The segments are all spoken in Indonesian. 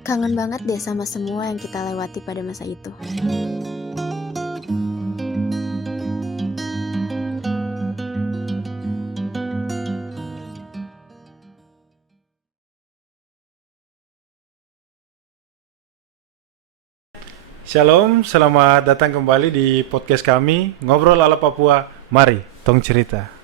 Kangen banget deh sama semua yang kita lewati pada masa itu. Shalom, selamat datang kembali di podcast kami, Ngobrol ala Papua. Mari, tong cerita.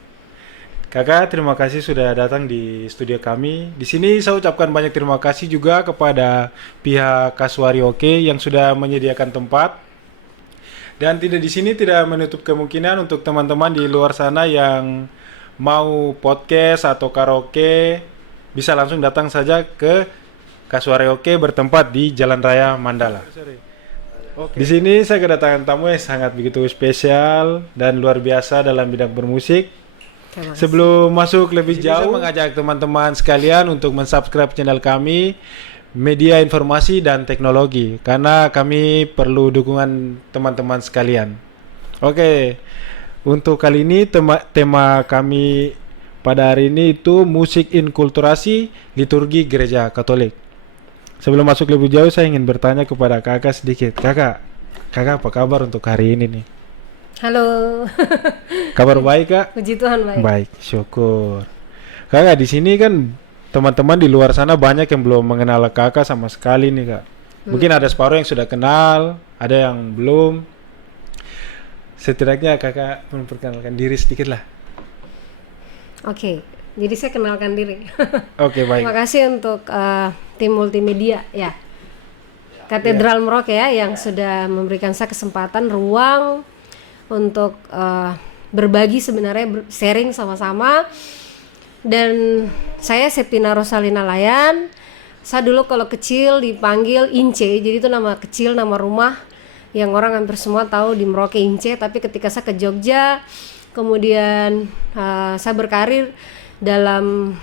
Kakak, terima kasih sudah datang di studio kami. Di sini saya ucapkan banyak terima kasih juga kepada pihak Kasuari Oke yang sudah menyediakan tempat. Dan di sini tidak menutup kemungkinan untuk teman-teman di luar sana yang mau podcast atau karaoke, bisa langsung datang saja ke Kasuari Oke bertempat di Jalan Raya Mandala. Di sini saya kedatangan tamu yang sangat begitu spesial dan luar biasa dalam bidang bermusik. Sebelum masuk lebih jauh, saya mengajak teman-teman sekalian untuk mensubscribe channel kami, Media Informasi dan Teknologi, karena kami perlu dukungan teman-teman sekalian. Oke, untuk kali ini tema kami pada hari ini itu musik inkulturasi liturgi gereja Katolik. Sebelum masuk lebih jauh, saya ingin bertanya kepada kakak sedikit. Kakak apa kabar untuk hari ini nih? Halo. Kabar baik, Kak? Puji Tuhan baik. Baik, syukur. Kakak, di sini kan teman-teman di luar sana banyak yang belum mengenal kakak sama sekali nih, Kak. Mungkin ada separuh yang sudah kenal, ada yang belum. Setidaknya kakak memperkenalkan diri sedikit lah. Oke, jadi saya kenalkan diri. Oke, baik. Terima kasih untuk tim multimedia ya, Katedral Merauke ya, yang sudah memberikan saya kesempatan, ruang untuk berbagi sebenarnya, sharing sama-sama. Dan saya Septina Rosalina Layan. Saya dulu kalau kecil dipanggil Ince, jadi itu nama kecil, nama rumah yang orang hampir semua tahu di Merauke, Ince. Tapi ketika saya ke Jogja, kemudian saya berkarir dalam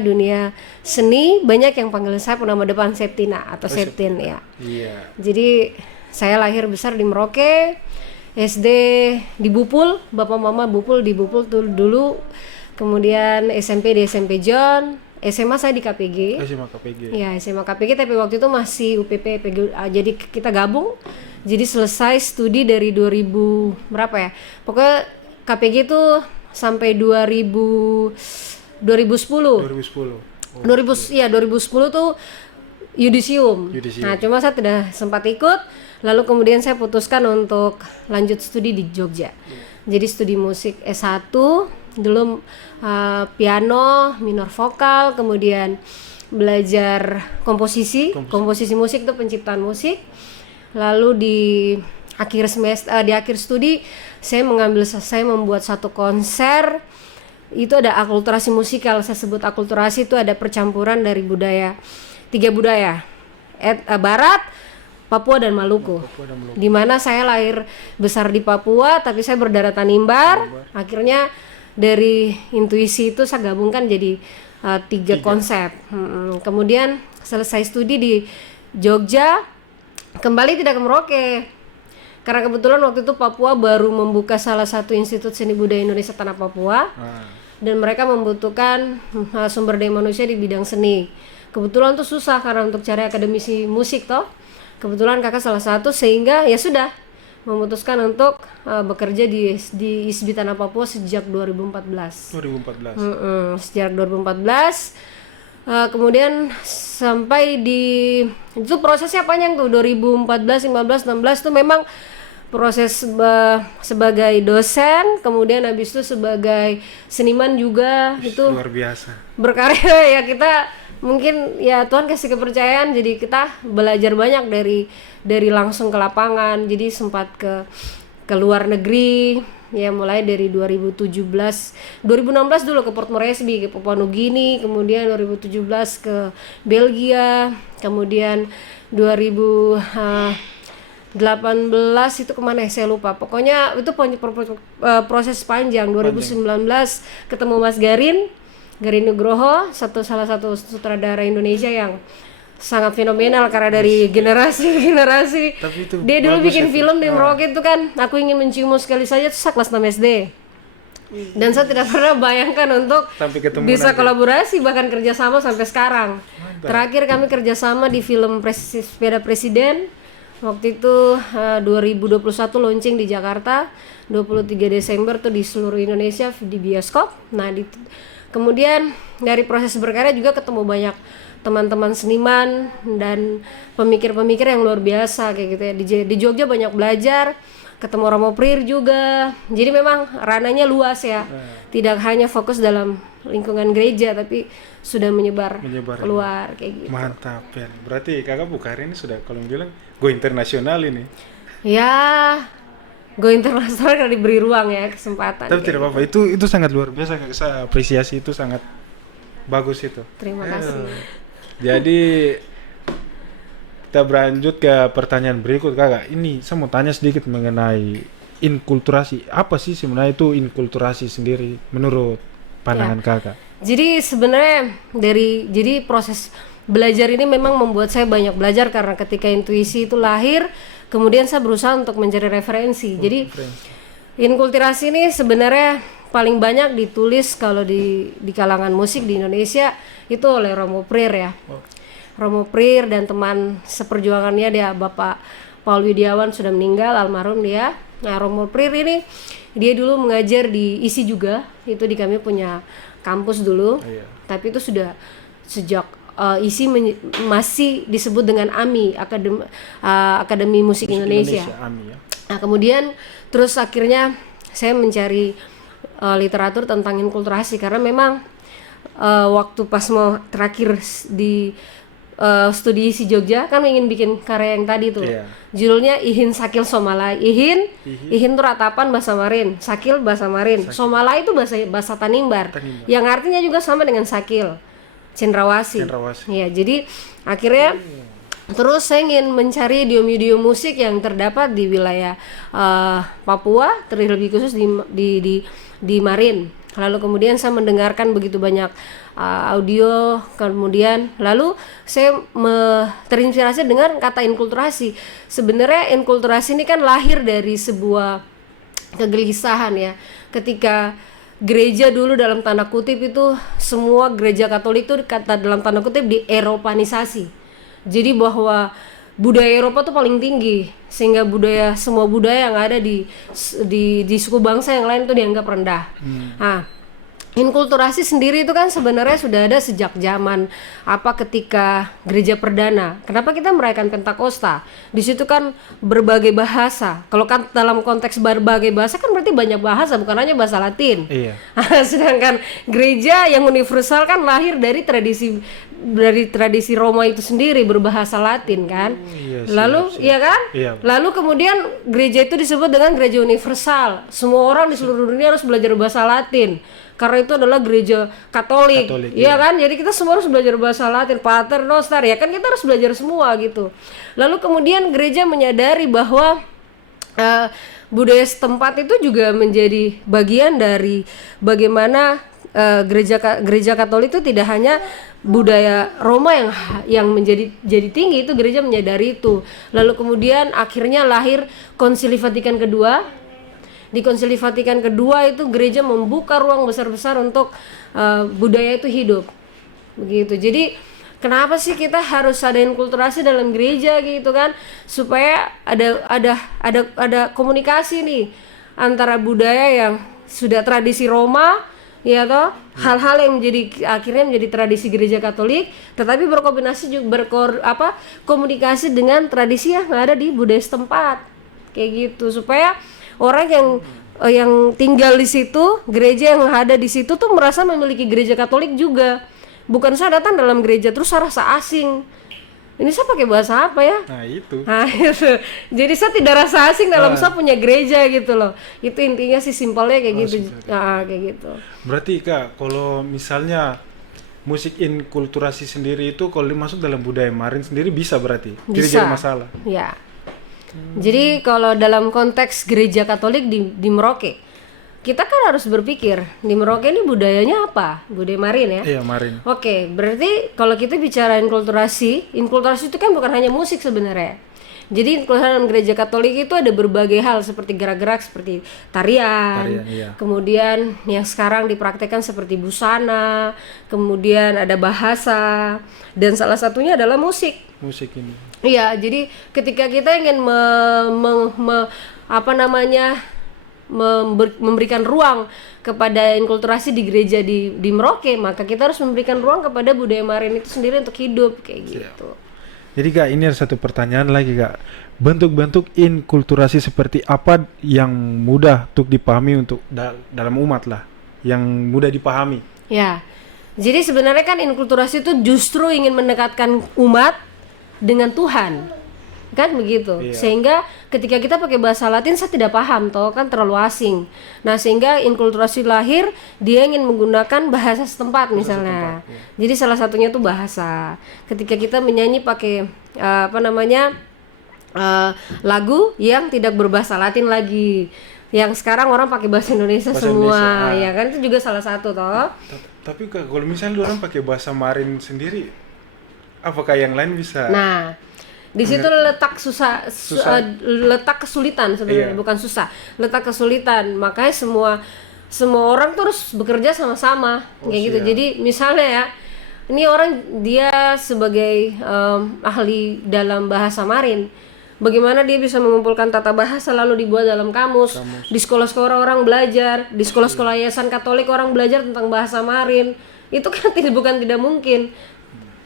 dunia seni, banyak yang panggil saya nama depan Septina atau Septin ya. Iya. Jadi saya lahir besar di Merauke, SD di Bupul, bapak mama Bupul di Bupul dulu, kemudian SMP di SMP John, SMA saya di KPG. SMA KPG. Ya, SMA KPG, tapi waktu itu masih UPP PG, jadi kita gabung. Jadi selesai studi dari 2000 berapa ya? Pokoknya KPG itu sampai 2010. 2010 tuh yudisium. Nah, cuma saya tidak sempat ikut. Lalu kemudian saya putuskan untuk lanjut studi di Jogja. Jadi studi musik S1 dulu, piano, minor vokal, kemudian belajar komposisi musik itu penciptaan musik. Lalu di akhir studi saya membuat satu konser. Itu ada akulturasi musikal. Saya sebut akulturasi itu ada percampuran dari tiga budaya, Barat, Papua dan Maluku. Di mana saya lahir besar di Papua, tapi saya berdarah Tanimbar. Akhirnya dari intuisi itu saya gabungkan jadi tiga konsep. Kemudian selesai studi di Jogja, kembali tidak ke Merauke. Karena kebetulan waktu itu Papua baru membuka salah satu institut seni budaya Indonesia Tanah Papua. Dan mereka membutuhkan sumber daya manusia di bidang seni. Kebetulan tuh susah karena untuk cari akademisi musik toh. Kebetulan kakak salah satu, sehingga ya sudah memutuskan untuk bekerja di ISBI Tanah Papua sejak 2014. Sejak 2014. Kemudian sampai itu prosesnya panjang tuh, 2014, 15, 16 tuh memang proses sebagai dosen, kemudian habis itu sebagai seniman juga. Itu luar biasa. Berkarya ya, kita mungkin ya Tuhan kasih kepercayaan, jadi kita belajar banyak dari langsung ke lapangan. Jadi sempat ke luar negeri ya, mulai dari 2016 dulu ke Port Moresby, ke Papua Nugini, kemudian 2017 ke Belgia, kemudian 2018 itu kemana ya, saya lupa. Pokoknya itu proses panjang. 2019 ketemu Mas Garin Nugroho, salah satu sutradara Indonesia yang sangat fenomenal karena dari generasi dia dulu bikin film di Merauke itu kan, Aku Ingin Menciummu Sekali Saja, itu kelas 6 SD. Dan saya tidak pernah bayangkan untuk Sampai ketemu bisa nanti. kolaborasi bahkan kerjasama sampai sekarang. Terakhir kami kerjasama di film Sepeda Presiden. Waktu itu 2021 launching di Jakarta, 23 Desember tuh di seluruh Indonesia di bioskop. Nah, kemudian dari proses berkarya juga ketemu banyak teman-teman seniman dan pemikir-pemikir yang luar biasa kayak gitu ya. Di Jogja banyak belajar, ketemu Romo Prir juga. Jadi memang ranahnya luas ya. Tidak hanya fokus dalam lingkungan gereja tapi sudah menyebar keluar kayak gitu. Mantap ya. Berarti kakak Bukhari ini sudah kalau bilang go internasional ini. Ya, go internasional kalau diberi ruang ya, kesempatan. Tapi tidak apa-apa. Itu sangat luar biasa. Saya apresiasi itu sangat bagus itu. Terima kasih. Jadi kita berlanjut ke pertanyaan berikut kakak. Ini saya mau tanya sedikit mengenai inkulturasi. Apa sih sebenarnya itu inkulturasi sendiri menurut pandangan kakak? Jadi sebenarnya jadi proses belajar ini memang membuat saya banyak belajar karena ketika intuisi itu lahir, kemudian saya berusaha untuk mencari referensi. Jadi inkulturasi ini sebenarnya paling banyak ditulis kalau di kalangan musik di Indonesia itu oleh Romo Prir ya. Romo Prir dan teman seperjuangannya dia Bapak Paul Widiawan sudah meninggal, almarhum dia. Nah, Romo Prir ini dia dulu mengajar di ISI juga, itu di kami punya kampus dulu. Tapi itu sudah sejak ISI masih disebut dengan AMI, Akademi Musik Indonesia. AMI, ya. Nah, kemudian terus akhirnya saya mencari literatur tentang inkulturasi karena memang waktu pas mau terakhir di studi ISI Jogja kan ingin bikin karya yang tadi tuh. Judulnya Ihin Sakil Somalai. Ihin tuh ratapan bahasa Marin, Sakil bahasa Marin, Somalai itu bahasa Tanimbar. Yang artinya juga sama dengan Sakil, cendrawasih. Ya, jadi akhirnya terus saya ingin mencari idiom-idiom musik yang terdapat di wilayah Papua, terlebih khusus di Marin. Lalu kemudian saya mendengarkan begitu banyak audio, kemudian lalu saya terinspirasi dengan kata inkulturasi. Sebenarnya inkulturasi ini kan lahir dari sebuah kegelisahan ya. Ketika gereja dulu dalam tanda kutip itu semua gereja Katolik itu kata dalam tanda kutip di Eropanisasi. Jadi bahwa budaya Eropa tuh paling tinggi sehingga semua budaya yang ada di suku bangsa yang lain itu dianggap rendah. Nah, inkulturasi sendiri itu kan sebenarnya sudah ada sejak zaman ketika gereja perdana. Kenapa kita merayakan Pentakosta? Di situ kan berbagai bahasa. Kalau kan dalam konteks berbagai bahasa kan berarti banyak bahasa, bukan hanya bahasa Latin. Iya. Sedangkan gereja yang universal kan lahir dari tradisi Roma itu sendiri berbahasa Latin kan. Iya kan? Iya. Lalu kemudian gereja itu disebut dengan gereja universal. Semua orang di seluruh dunia harus belajar bahasa Latin. Karena itu adalah gereja Katolik, iya kan? Jadi kita semua harus belajar bahasa Latin, Pater Noster, ya kan kita harus belajar semua gitu. Lalu kemudian gereja menyadari bahwa budaya setempat itu juga menjadi bagian dari bagaimana gereja Katolik itu tidak hanya budaya Roma yang jadi tinggi, itu gereja menyadari itu. Lalu kemudian akhirnya lahir Konsili Vatikan kedua. Di Konsili Vatikan kedua itu gereja membuka ruang besar-besar untuk budaya itu hidup, begitu. Jadi kenapa sih kita harus ada inkulturasi dalam gereja gitu kan? Supaya ada komunikasi nih antara budaya yang sudah tradisi Roma, ya toh, hal-hal yang akhirnya menjadi tradisi gereja Katolik, tetapi berkombinasi juga komunikasi dengan tradisi yang ada di budaya setempat, kayak gitu, supaya orang yang tinggal di situ, gereja yang ada di situ tuh merasa memiliki gereja Katolik juga. Bukan saya datang dalam gereja terus saya rasa asing. Ini saya pakai bahasa apa ya? Nah itu. Jadi saya tidak rasa asing dalam saya punya gereja gitu loh. Itu intinya sih simpelnya kayak gitu. Kayak gitu. Berarti Kak, kalau misalnya musik inkulturasi sendiri itu kalau masuk dalam budaya Marin sendiri bisa berarti? Tidak jadi masalah? Ya. Jadi kalau dalam konteks gereja Katolik di Merauke, kita kan harus berpikir di Merauke ini budayanya apa? Budaya Marin ya? Iya, Marin. Oke, berarti kalau kita bicara inkulturasi itu kan bukan hanya musik sebenarnya. Jadi inkulturasi dalam gereja Katolik itu ada berbagai hal seperti gerak-gerak seperti tarian, iya. kemudian yang sekarang dipraktekkan seperti busana, kemudian ada bahasa, dan salah satunya adalah musik. Musik ini. Iya, jadi ketika kita ingin memberikan ruang kepada inkulturasi di gereja di Merauke, maka kita harus memberikan ruang kepada budaya Marin itu sendiri untuk hidup kayak gitu. Jadi Kak, ini ada satu pertanyaan lagi Kak. Bentuk-bentuk inkulturasi seperti apa yang mudah untuk dipahami untuk dalam umat lah, yang mudah dipahami? Ya, jadi sebenarnya kan inkulturasi itu justru ingin mendekatkan umat dengan Tuhan, kan begitu. Iya. Sehingga ketika kita pakai bahasa Latin saya tidak paham toh, kan terlalu asing. Nah, sehingga inkulturasi lahir dia ingin menggunakan bahasa setempat misalnya. Jadi salah satunya tuh bahasa. Ketika kita menyanyi pakai lagu yang tidak berbahasa Latin lagi. Yang sekarang orang pakai bahasa Indonesia semua, ya kan, itu juga salah satu toh. Tapi Kak, kalau misalnya orang pakai bahasa Marin sendiri, apakah yang lain bisa? Nah, di situ letak letak kesulitan sebenarnya, bukan susah, letak kesulitan. Makanya semua orang terus bekerja sama-sama kayak gitu. Jadi misalnya ya, ini orang dia sebagai ahli dalam bahasa Marin, bagaimana dia bisa mengumpulkan tata bahasa lalu dibuat dalam kamus. Di sekolah-sekolah orang belajar, di sekolah-sekolah yayasan Katolik orang belajar tentang bahasa Marin. Itu kan bukan tidak mungkin.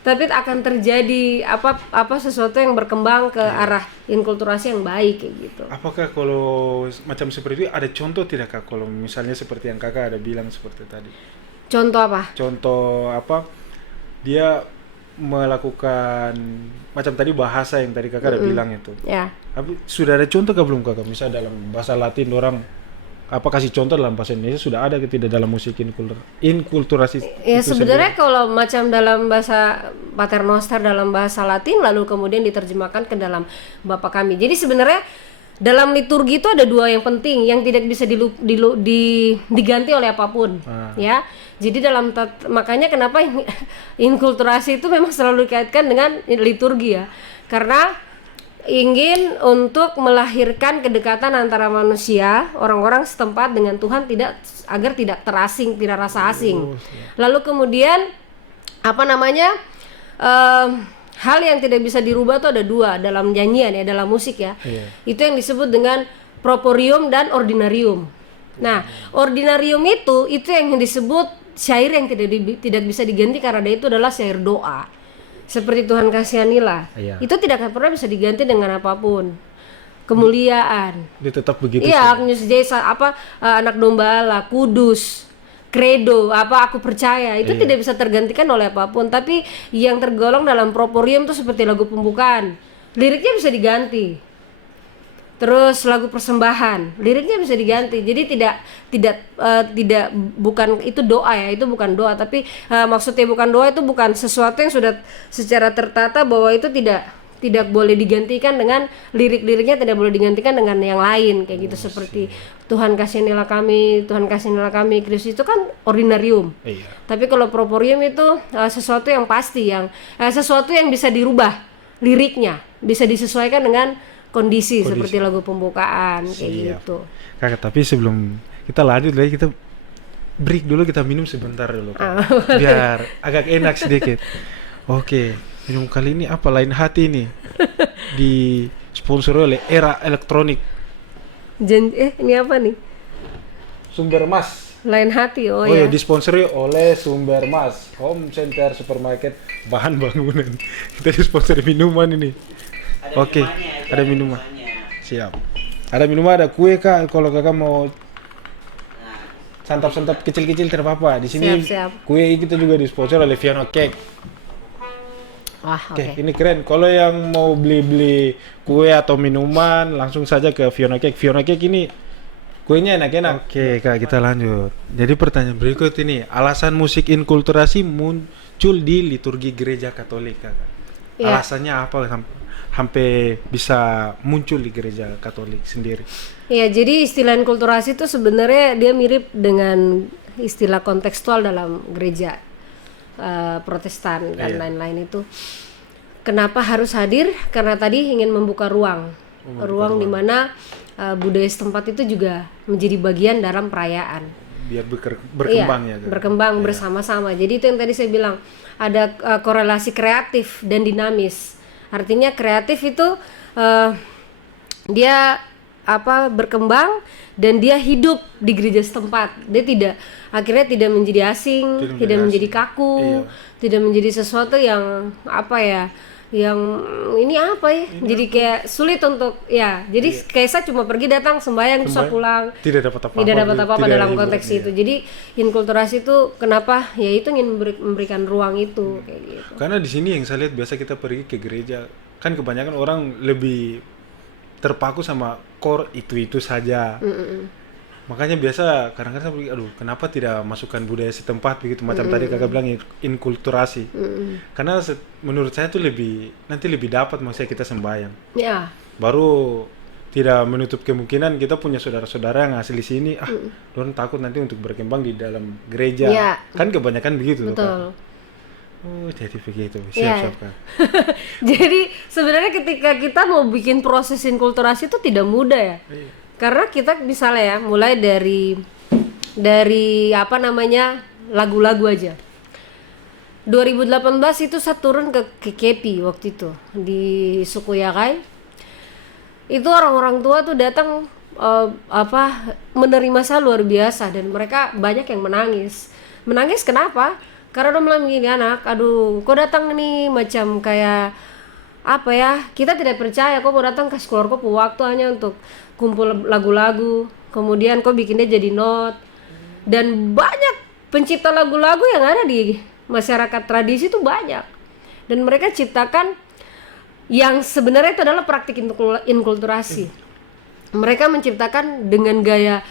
Tapi akan terjadi apa sesuatu yang berkembang ke arah inkulturasi yang baik kayak gitu. Apakah kalau macam seperti itu ada contoh tidak Kak, kalau misalnya seperti yang Kakak ada bilang seperti tadi? Contoh apa? Contoh apa? Dia melakukan macam tadi bahasa yang tadi Kakak ada bilang itu. Ya. Tapi sudah ada contoh Kak belum Kakak? Misalnya dalam bahasa Latin orang apa kasih contoh dalam bahasa Indonesia sudah ada tidak dalam musik inkulturasi? Ya sebenarnya kalau macam dalam bahasa Paternoster dalam bahasa Latin lalu kemudian diterjemahkan ke dalam Bapa Kami. Jadi sebenarnya dalam liturgi itu ada dua yang penting yang tidak bisa diganti oleh apapun, ya. Jadi makanya kenapa inkulturasi itu memang selalu dikaitkan dengan liturgi ya, karena ingin untuk melahirkan kedekatan antara manusia, orang-orang setempat dengan Tuhan agar tidak terasing, tidak rasa asing. Lalu kemudian hal yang tidak bisa dirubah itu ada dua dalam nyanyian ya, dalam musik ya. Itu yang disebut dengan proporium dan ordinarium. Nah, ordinarium itu yang disebut syair yang tidak bisa diganti karena itu adalah syair doa. Seperti Tuhan kasihanilah, itu tidak akan pernah bisa diganti dengan apapun. Kemuliaan, dia tetap begitu. Iya, Agnus Dei, anak domba Allah, kudus, credo, aku percaya, itu tidak bisa tergantikan oleh apapun. Tapi yang tergolong dalam proporium itu seperti lagu pembukaan, liriknya bisa diganti. Terus lagu persembahan, liriknya bisa diganti. Jadi bukan itu doa ya, itu bukan doa. Tapi maksudnya bukan doa itu bukan sesuatu yang sudah secara tertata bahwa itu tidak boleh digantikan dengan lirik-liriknya, tidak boleh digantikan dengan yang lain kayak gitu. Seperti Tuhan kasihanilah kami, Tuhan kasihanilah kami, Kristus itu kan ordinarium. Tapi kalau proporium itu sesuatu yang pasti, sesuatu yang bisa dirubah liriknya, bisa disesuaikan dengan kondisi seperti lagu pembukaan kayak gitu. Kakak, tapi sebelum kita lanjut lagi, kita break dulu, kita minum sebentar dulu biar agak enak sedikit. Oke, minum kali ini apa? Lain Hati nih, disponsori oleh Era Elektronik. Ini apa nih? Sumber Mas. Lain Hati, ya. Disponsori oleh Sumber Mas, Home Center, Supermarket, bahan bangunan. Kita disponsori minuman ini. Oke, ada minuman. Siap. Ada minuman, ada kue Kak. Kalau Kakak mau santap-santap kecil-kecil tidak apa-apa. Di sini siap. Kue kita juga disponsor oleh Fiona Cake. Oke, ini keren. Kalau yang mau beli kue atau minuman, langsung saja ke Fiona Cake. Fiona Cake ini kuenya enak-enak. Oke, Kak, kita lanjut. Jadi pertanyaan berikut ini, alasan musik inkulturasi muncul di liturgi gereja Katolik, Kakak. Alasannya apa sampai bisa muncul di gereja Katolik sendiri? Ya, jadi istilah inkulturasi itu sebenarnya dia mirip dengan istilah kontekstual dalam gereja Protestan dan lain-lain itu. Kenapa harus hadir? Karena tadi ingin membuka ruang di mana budaya setempat itu juga menjadi bagian dalam perayaan. Biar berkembang ya. Berkembang bersama-sama. Jadi itu yang tadi saya bilang, ada korelasi kreatif dan dinamis. Artinya kreatif itu dia berkembang dan dia hidup di gereja setempat. Dia akhirnya tidak menjadi asing, tidak menjadi kaku, tidak menjadi sesuatu yang yang ini jadi kayak sulit untuk jadi kayak saya cuma pergi datang sembahyang terus pulang, tidak dapat apa-apa dalam konteks itu. Jadi inkulturasi itu kenapa itu ingin memberikan ruang itu kayak gitu. Karena di sini yang saya lihat biasa kita pergi ke gereja kan kebanyakan orang lebih terpaku sama core itu saja. Makanya biasa kadang-kadang saya pikir, kenapa tidak masukkan budaya setempat begitu, macam tadi kakak bilang inkulturasi. Karena menurut saya itu nanti lebih dapat maksudnya kita sembahyang. Baru tidak menutup kemungkinan kita punya saudara-saudara yang asli sini, orang takut nanti untuk berkembang di dalam gereja. Kan kebanyakan begitu. Betul. Jadi begitu. Siap kan. Jadi sebenarnya ketika kita mau bikin proses inkulturasi itu tidak mudah ya. Karena kita misalnya mulai dari lagu-lagu aja. 2018 itu saya turun ke KKP waktu itu di suku Yakai. Itu orang-orang tua tuh datang menerima saya luar biasa dan mereka banyak yang menangis. Menangis kenapa? Karena dia bilang begini, anak, kok datang nih macam kayak kita tidak percaya kok mau datang kasih keluar kok waktu hanya untuk kumpul lagu-lagu, kemudian kok bikinnya jadi not. Dan banyak pencipta lagu-lagu yang ada di masyarakat tradisi itu banyak, dan mereka ciptakan yang sebenarnya itu adalah praktik inkulturasi. Mereka menciptakan dengan gaya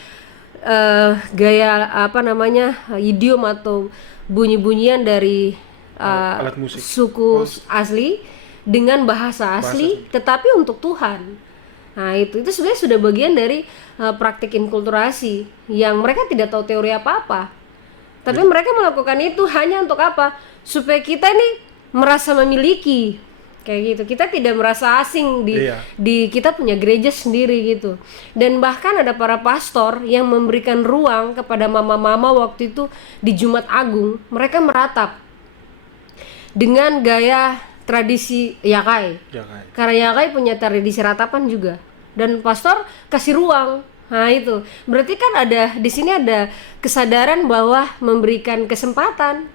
idiom atau bunyi-bunyian dari alat musik suku asli dengan bahasa asli, tetapi untuk Tuhan. Nah itu sebenarnya sudah bagian dari praktik inkulturasi yang mereka tidak tahu teori apa-apa, tapi mereka melakukan itu hanya untuk apa? Supaya kita ini merasa memiliki kayak gitu. Kita tidak merasa asing di kita punya gereja sendiri gitu. Dan bahkan ada para pastor yang memberikan ruang kepada mama-mama waktu itu di Jumat Agung. Mereka meratap dengan gaya tradisi Yakai. Karena Yakai punya tradisi ratapan juga. Dan pastor kasih ruang. Nah itu berarti kan di sini ada kesadaran bahwa memberikan kesempatan.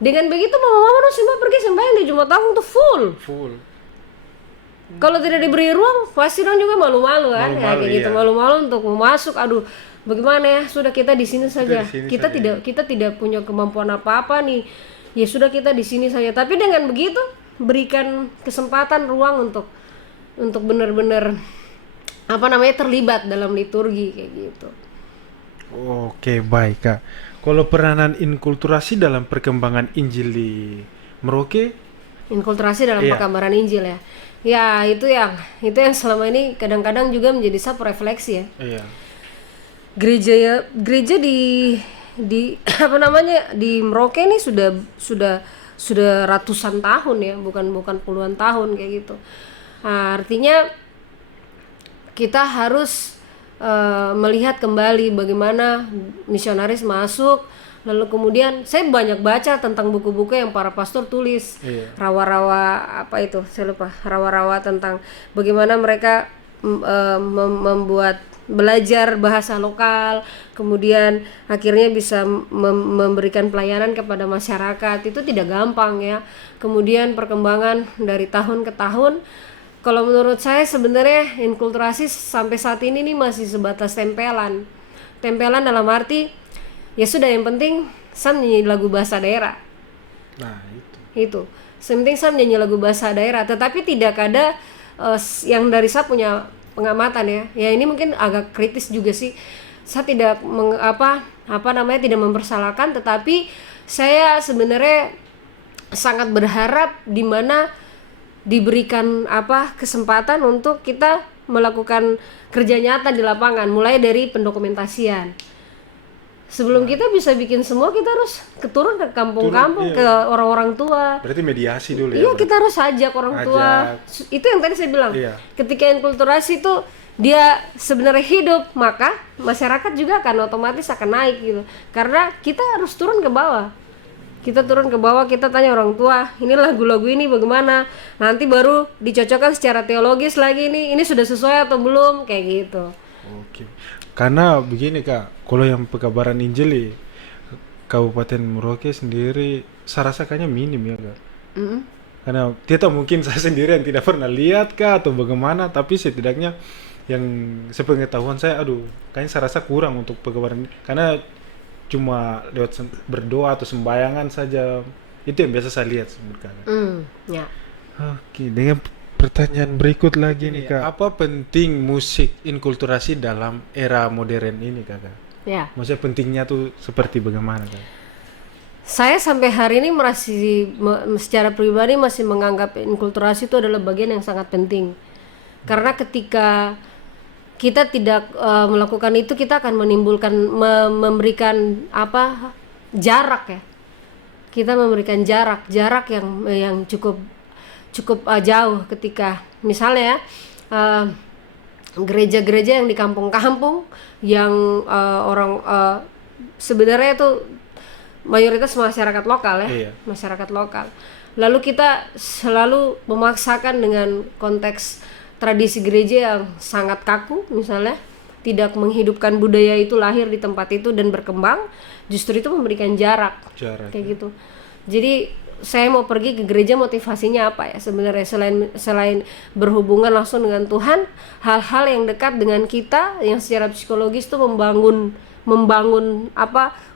Dengan begitu mama-mama semua pergi sembahyang di Jumat Agung tuh full. Kalau tidak diberi ruang pasti dong juga malu-malu kan, gitu, malu-malu untuk mau masuk. Bagaimana ya, sudah kita di sini saja. Kita tidak punya kemampuan apa-apa nih. Ya sudah kita di sini saja. Tapi dengan begitu berikan kesempatan ruang untuk benar-benar terlibat dalam liturgi kayak gitu. Oke, baik Kak. Kalau peranan inkulturasi dalam perkembangan Injil di Merauke? Inkulturasi dalam perkembangan Injil ya. Ya, itu yang selama ini kadang-kadang juga menjadi satu refleksi ya. Iya. Gereja di di Merauke ini sudah ratusan tahun ya, bukan puluhan tahun kayak gitu. Nah, artinya kita harus melihat kembali bagaimana misionaris masuk, lalu kemudian saya banyak baca tentang buku-buku yang para pastor tulis, rawa-rawa rawa-rawa tentang bagaimana mereka membuat belajar bahasa lokal, kemudian akhirnya bisa memberikan pelayanan kepada masyarakat. Itu tidak gampang ya. Kemudian perkembangan dari tahun ke tahun. Kalau menurut saya sebenarnya inkulturasi sampai saat ini nih masih sebatas tempelan dalam arti ya sudah, yang penting saya nyanyi lagu bahasa daerah. Nah itu yang penting saya nyanyi lagu bahasa daerah, tetapi tidak ada yang dari saya punya pengamatan ya ini mungkin agak kritis juga sih. Saya tidak tidak mempersalahkan, tetapi saya sebenarnya sangat berharap di mana diberikan kesempatan untuk kita melakukan kerja nyata di lapangan, mulai dari pendokumentasian. Sebelum kita bisa bikin semua, kita harus turun ke kampung-kampung, ke orang-orang tua. Berarti mediasi dulu Iya, kita harus ajak orang tua. Itu yang tadi saya bilang. Ketika inkulturasi itu dia sebenarnya hidup, maka masyarakat juga akan otomatis akan naik gitu. Karena kita harus turun ke bawah. Kita turun ke bawah, kita tanya orang tua, ini lagu-lagu ini bagaimana? Nanti baru dicocokkan secara teologis lagi, ini sudah sesuai atau belum, kayak gitu. Oke. Karena begini Kak, kalau yang pekabaran Injili Kabupaten Merauke sendiri saya rasa kayaknya minim ya Kak. Karena tidak mungkin saya sendiri yang tidak pernah lihat Kak atau bagaimana, tapi setidaknya yang sepengetahuan saya, kayaknya saya rasa kurang untuk pekabaran, karena cuma lewat berdoa atau sembayangan saja, itu yang biasa saya lihat sebenarnya. Ya. Oke, dengan pertanyaan berikut lagi nih Kak, apa penting musik inkulturasi dalam era modern ini Kakak? Ya. Maksudnya pentingnya tuh seperti bagaimana Kak? Saya sampai hari ini secara pribadi masih menganggap inkulturasi itu adalah bagian yang sangat penting. Karena ketika kita tidak melakukan itu, kita akan menimbulkan memberikan jarak ya. Kita memberikan jarak yang cukup jauh ketika misalnya gereja-gereja yang di kampung-kampung yang orang sebenarnya itu mayoritas masyarakat lokal ya, masyarakat lokal. Lalu kita selalu memaksakan dengan konteks tradisi gereja yang sangat kaku, misalnya tidak menghidupkan budaya itu lahir di tempat itu dan berkembang, justru itu memberikan jarak kayak gitu. Jadi saya mau pergi ke gereja, motivasinya apa ya sebenarnya, selain berhubungan langsung dengan Tuhan, hal-hal yang dekat dengan kita yang secara psikologis tuh membangun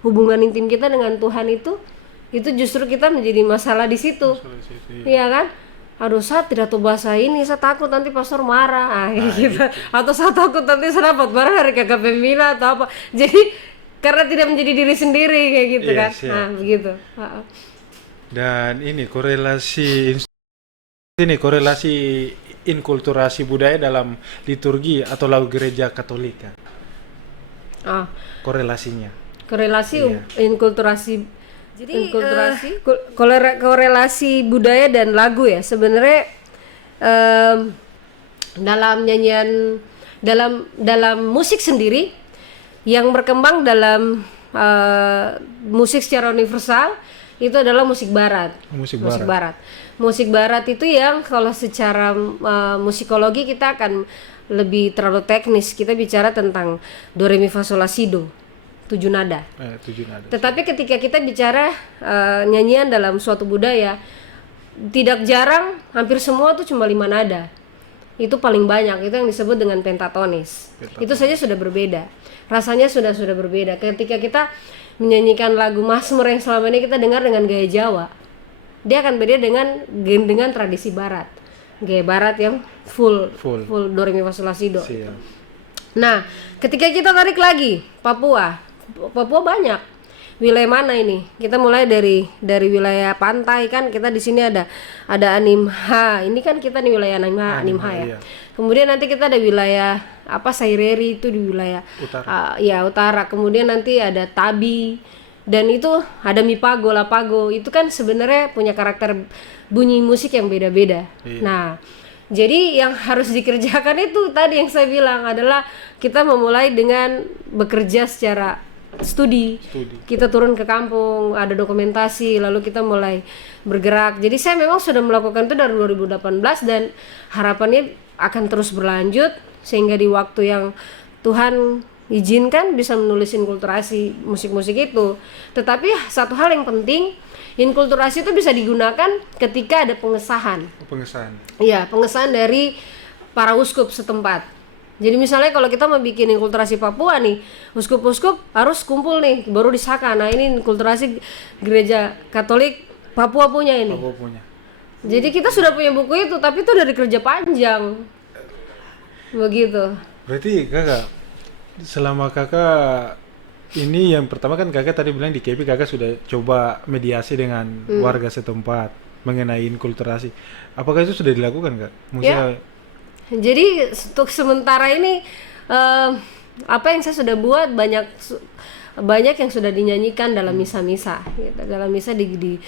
hubungan intim kita dengan Tuhan, itu justru kita menjadi masalah di situ. Iya kan? Saya tidak tahu bahasa ini, saya takut nanti pastor marah, gitu. Atau saya takut nanti saya dapat marah dari kakak pembina atau apa. Jadi karena tidak menjadi diri sendiri kayak gitu kan. Nah, begitu. Dan ini korelasi inkulturasi budaya dalam liturgi atau lagu gereja Katolik. Korelasinya. Inkulturasi. Jadi korelasi budaya dan lagu ya sebenarnya dalam nyanyian, dalam musik sendiri yang berkembang dalam musik secara universal itu adalah musik barat. Musik barat itu yang kalau secara musikologi kita akan lebih terlalu teknis, kita bicara tentang do re mi fa sol la si do, 7 nada. Tetapi ketika kita bicara nyanyian dalam suatu budaya, tidak jarang hampir semua tuh cuma 5 nada. Itu paling banyak, itu yang disebut dengan pentatonis. Itu saja sudah berbeda. Rasanya sudah berbeda. Ketika kita menyanyikan lagu Mazmur yang selama ini kita dengar dengan gaya Jawa, dia akan beda dengan tradisi barat. Gaya barat yang full do re mi fa sol la si do. Nah, ketika kita tarik lagi Papua banyak. Wilayah mana ini? Kita mulai dari wilayah pantai kan, kita di sini ada Animha. Ini kan kita di wilayah Animha ya. Iya. Kemudian nanti kita ada wilayah Saireri, itu di wilayah utara. Utara. Kemudian nanti ada Tabi, dan itu ada Mipago, Lapago. Itu kan sebenarnya punya karakter bunyi musik yang beda-beda. Iya. Nah, jadi yang harus dikerjakan itu tadi yang saya bilang adalah kita memulai dengan bekerja secara studi. Kita turun ke kampung, ada dokumentasi, lalu kita mulai bergerak. Jadi saya memang sudah melakukan itu dari 2018 dan harapannya akan terus berlanjut sehingga di waktu yang Tuhan izinkan bisa menulis inkulturasi musik-musik itu. Tetapi satu hal yang penting, inkulturasi itu bisa digunakan ketika ada pengesahan. Iya, pengesahan dari para uskup setempat. Jadi misalnya kalau kita mau bikin inkulturasi Papua nih, uskup-uskup harus kumpul nih, baru disahkan. Nah, ini inkulturasi gereja Katolik Papua punya ini. Jadi kita sudah punya buku itu, tapi itu dari kerja panjang. Begitu. Berarti kakak, selama kakak ini yang pertama kan kakak tadi bilang di KP kakak sudah coba mediasi dengan warga setempat mengenai inkulturasi. Apakah itu sudah dilakukan kak? Maksudnya, jadi untuk sementara ini apa yang saya sudah buat, banyak banyak yang sudah dinyanyikan dalam misa-misa gitu. Dalam misa di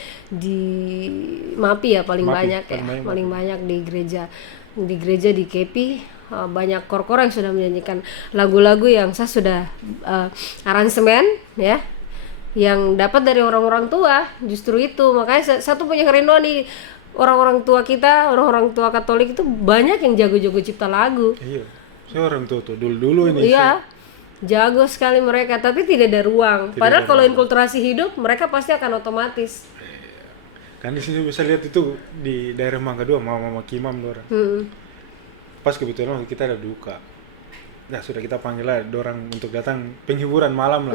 MAPI ya paling banyak ya, paling banyak di gereja di KP. Banyak kor-kor yang sudah menyanyikan lagu-lagu yang saya sudah aransemen ya, yang dapat dari orang-orang tua. Justru itu makanya saya tuh punya kerinduan nih, orang-orang tua kita, orang-orang tua Katolik itu banyak yang jago-jago cipta lagu. Iya, saya orang tua tuh dulu ini. Iya, jago sekali mereka, tapi tidak ada ruang. Padahal kalau inkulturasi hidup mereka pasti akan otomatis. Kan di sini bisa lihat itu di daerah Mangga 2 mama Kimam dorang. Pas kebetulan kita ada duka. Nah, sudah kita panggil lah dorang untuk datang penghiburan malam lah.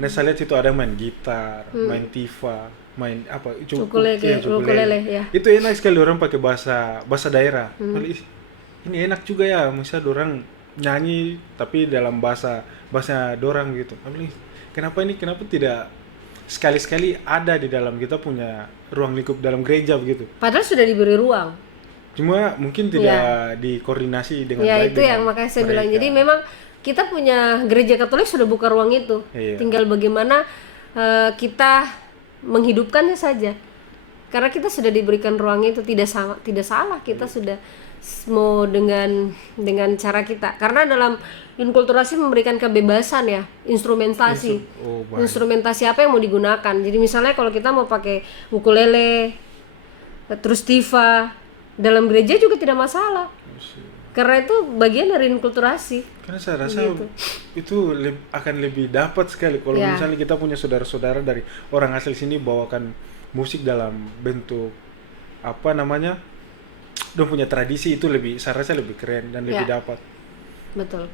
Nah, saya lihat itu ada main gitar, main tifa, main apa? Ukulele ya. Itu enak sekali orang pakai bahasa daerah. Ini enak juga ya, misalnya dorang nyanyi tapi dalam bahasa dorang gitu. Kenapa tidak sekali-sekali ada di dalam kita punya ruang lingkup dalam gereja begitu? Padahal sudah diberi ruang. Cuma mungkin tidak dikoordinasi dengan baik. Ya itu yang makanya saya bilang. Jadi memang kita punya gereja Katolik sudah buka ruang itu. Tinggal bagaimana kita menghidupkannya saja. Karena kita sudah diberikan ruang itu, tidak salah kita sudah mau dengan cara kita. Karena dalam inkulturasi memberikan kebebasan ya, instrumentasi. Instrumentasi apa yang mau digunakan. Jadi misalnya kalau kita mau pakai ukulele, terus tifa, dalam gereja juga tidak masalah. Karena itu bagian dari inkulturasi. Karena saya rasa itu akan lebih dapat sekali kalau misalnya kita punya saudara-saudara dari orang asli sini bawakan musik dalam bentuk apa namanya, dong punya tradisi, itu saya rasa lebih keren dan lebih dapat. Betul.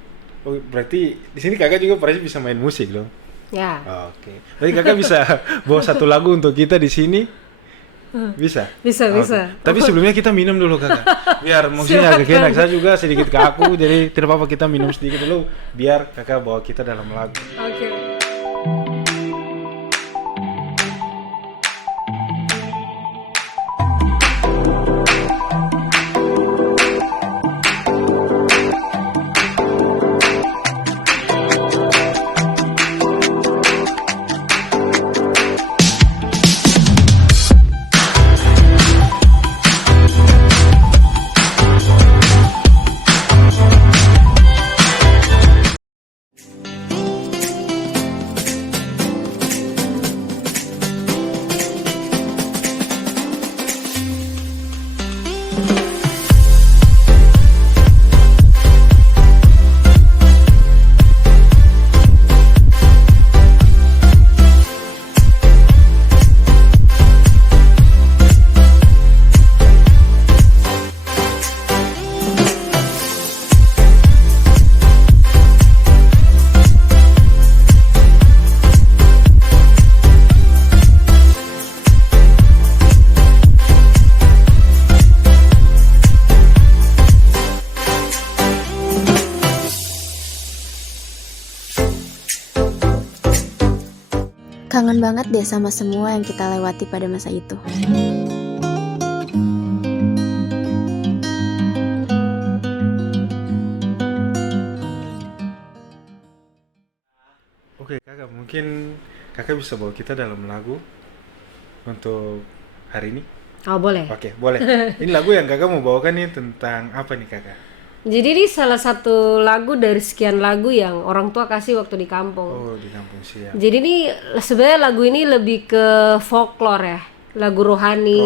Oh, berarti di sini kakak juga pasti bisa main musik dong? Ya. Oke. Berarti kakak bisa bawa satu lagu untuk kita di sini? Bisa. Tapi sebelumnya kita minum dulu kakak, biar musiknya agak enak. Saya juga sedikit kaku, jadi tidak apa-apa kita minum sedikit dulu, biar kakak bawa kita dalam lagu. Oke. Kangen banget deh sama semua yang kita lewati pada masa itu. Oke kakak, mungkin kakak bisa bawa kita dalam lagu untuk hari ini? Oh boleh. Oke, boleh. Ini lagu yang kakak mau bawakan nih tentang apa nih kakak? Jadi ini salah satu lagu dari sekian lagu yang orang tua kasih waktu di kampung. Oh, di kampung siap. Jadi ini sebenarnya lagu ini lebih ke folklore ya, lagu rohani.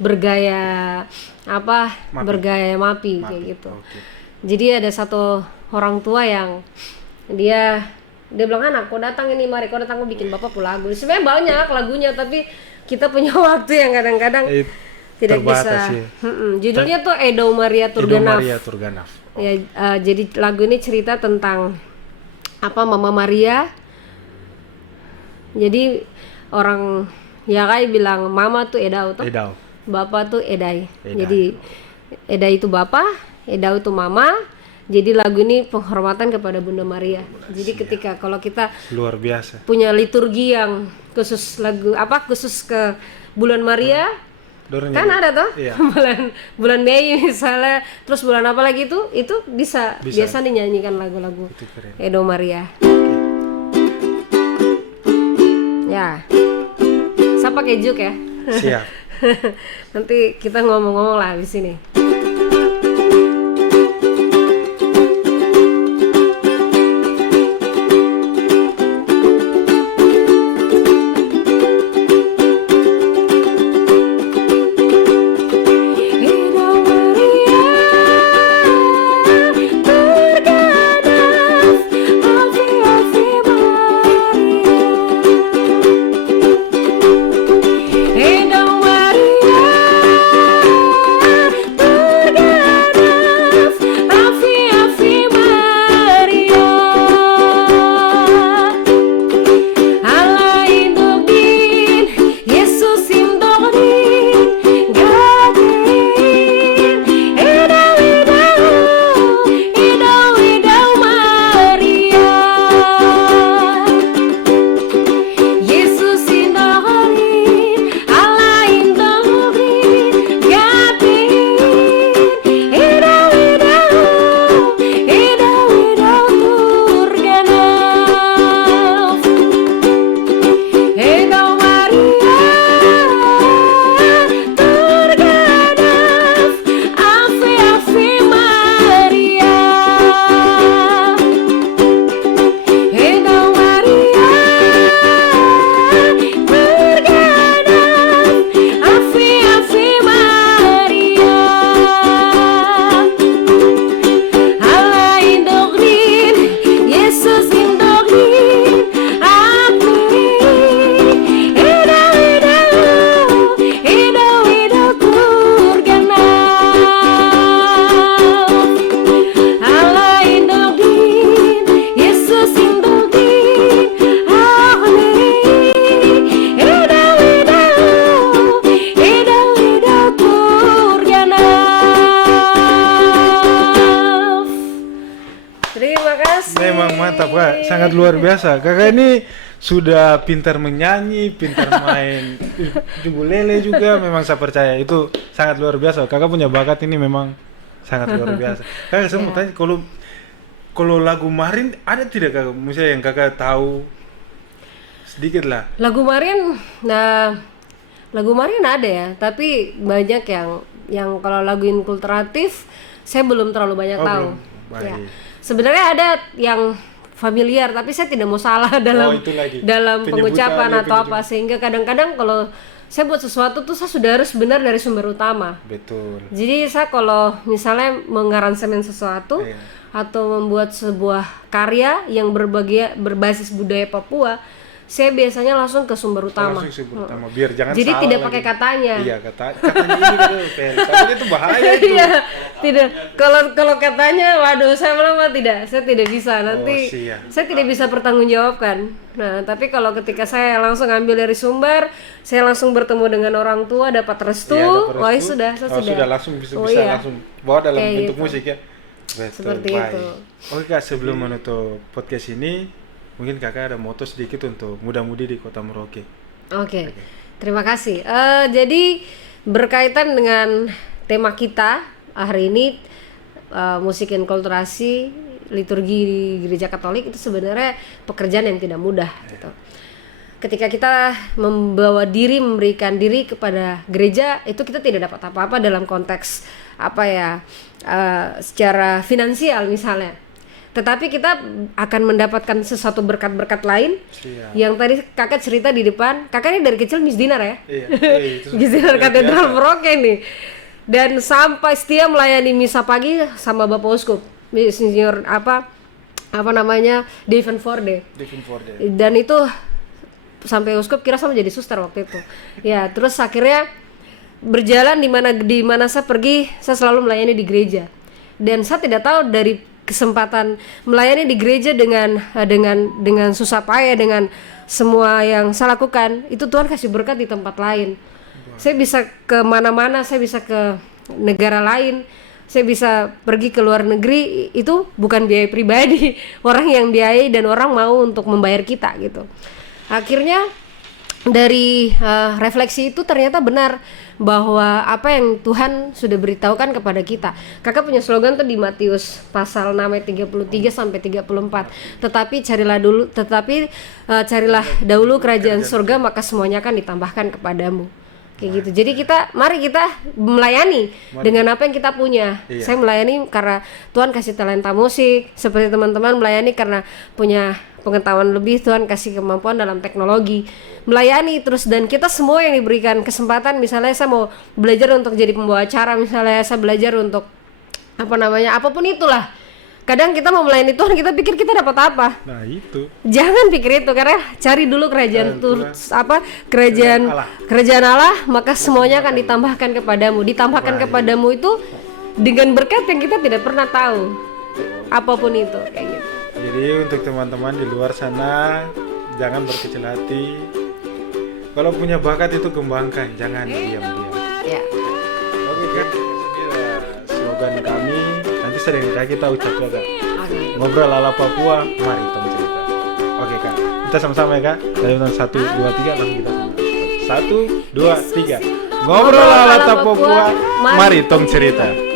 Bergaya apa? MAPI. Bergaya MAPI kayak gitu. Okay. Jadi ada satu orang tua yang dia bilang, anak, kau datang ini, mari kau datang, kau bikin bapak lagu. Sebenarnya banyak lagunya, tapi kita punya waktu yang kadang-kadang tidak bisa. Ya. Judulnya tuh Edo Maria Turganaf. Ya, jadi lagu ini cerita tentang apa, Mama Maria. Jadi orang ya kayak bilang Mama tuh Edau tuh. Bapak tuh Edai. Jadi Edai itu bapak, Edau itu mama. Jadi lagu ini penghormatan kepada Bunda Maria. Jadi ketika kalau kita luar biasa punya liturgi yang khusus lagu apa, khusus ke bulan Maria, kan ada tuh. Iya. bulan Mei misalnya, terus bulan apa lagi itu bisa biasa dinyanyikan lagu-lagu Edo Maria. Ya, saya pakai juk ya. Siap. Nanti kita ngomong-ngomong lah di sini. Mantap Kak, sangat luar biasa. Kakak ini sudah pintar menyanyi, pintar main ukulele juga, memang saya percaya itu sangat luar biasa. Kakak punya bakat ini memang sangat luar biasa. Kakak saya mau tanya, kalau lagu Marin ada tidak Kakak, misalnya yang Kakak tahu sedikit lah? Lagu Marin ada ya, tapi banyak yang kalau lagu inkulturatif saya belum terlalu banyak tahu. Ya. Sebenarnya ada yang familiar, tapi saya tidak mau salah dalam pengucapan atau apa, sehingga kadang-kadang kalau saya buat sesuatu tuh saya sudah harus benar dari sumber utama. Betul. Jadi saya kalau misalnya mengaransemen sesuatu atau membuat sebuah karya yang berbasis budaya Papua, saya biasanya langsung ke sumber utama. Biar jangan jadi salah. tidak pakai katanya. Iya, katanya ini kan tapi itu bahaya itu. Iya, tidak. Kalau katanya, waduh, saya malah tidak. Saya tidak bisa. Nanti saya tidak bisa bertanggungjawabkan. Nah, tapi kalau ketika saya langsung ambil dari sumber, saya langsung bertemu dengan orang tua, dapat restu, wah sudah, sudah langsung bisa langsung bawa dalam bentuk musik ya. Betul. Seperti itu. Oke Kak, sebelum menutup podcast ini, mungkin Kakak ada moto sedikit untuk muda-mudi di Kota Merauke. Oke. Terima kasih. Jadi berkaitan dengan tema kita hari ini, musik inkulturasi, liturgi di Gereja Katolik, itu sebenarnya pekerjaan yang tidak mudah. Gitu. Ketika kita membawa diri, memberikan diri kepada gereja, itu kita tidak dapat apa-apa dalam konteks secara finansial misalnya. Tetapi kita akan mendapatkan sesuatu berkat-berkat lain. Yang tadi kakak cerita di depan, kakak ini dari kecil Miss Dinar ya? Miss Dinar Katedral Merauke nih. Dan sampai setia melayani misa pagi sama Bapak Uskup, Senior Devin Forde. Dan itu sampai Uskup kira sama jadi suster waktu itu. Ya, terus akhirnya berjalan di mana saya pergi, saya selalu melayani di gereja. Dan saya tidak tahu dari kesempatan melayani di gereja dengan susah payah, dengan semua yang saya lakukan, itu Tuhan kasih berkat di tempat lain. Saya bisa ke mana-mana, saya bisa ke negara lain, saya bisa pergi ke luar negeri, itu bukan biaya pribadi, orang yang biayai dan orang mau untuk membayar kita gitu. Akhirnya dari refleksi itu ternyata benar bahwa apa yang Tuhan sudah beritahukan kepada kita. Kakak punya slogan tuh di Matius pasal 6 ayat 33 sampai 34. Carilah dahulu kerajaan surga, maka semuanya akan ditambahkan kepadamu. Kayak gitu. Jadi mari kita melayani dengan apa yang kita punya. Saya melayani karena Tuhan kasih talenta musik, seperti teman-teman melayani karena punya pengetahuan lebih, Tuhan kasih kemampuan dalam teknologi. Melayani terus, dan kita semua yang diberikan kesempatan, misalnya saya mau belajar untuk jadi pembawa acara, misalnya saya belajar untuk apapun itulah. Kadang kita mau melayani Tuhan, kita pikir kita dapat apa? Nah, itu. Jangan pikir itu, karena cari dulu kerajaan Allah, maka semuanya akan ditambahkan kepadamu. Ditambahkan kepadamu itu dengan berkat yang kita tidak pernah tahu. Apapun itu, kayak gitu. Jadi untuk teman-teman di luar sana, jangan berkecil hati. Kalau punya bakat itu kembangkan, jangan diam-diam. Ya. Oke kan, ini slogan kami. Nanti sering kita ucap juga. Ngobrol ala Papua, mari tong cerita. Oke Kak, kita sama-sama ya Kak. Dari 1, 2, 3 langsung kita sama. 1, 2, 3. Ngobrol ala Papua, mari tong cerita.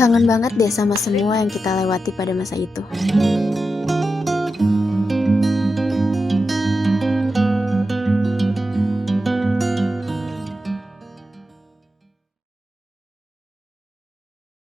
Kangen banget deh sama semua yang kita lewati pada masa itu.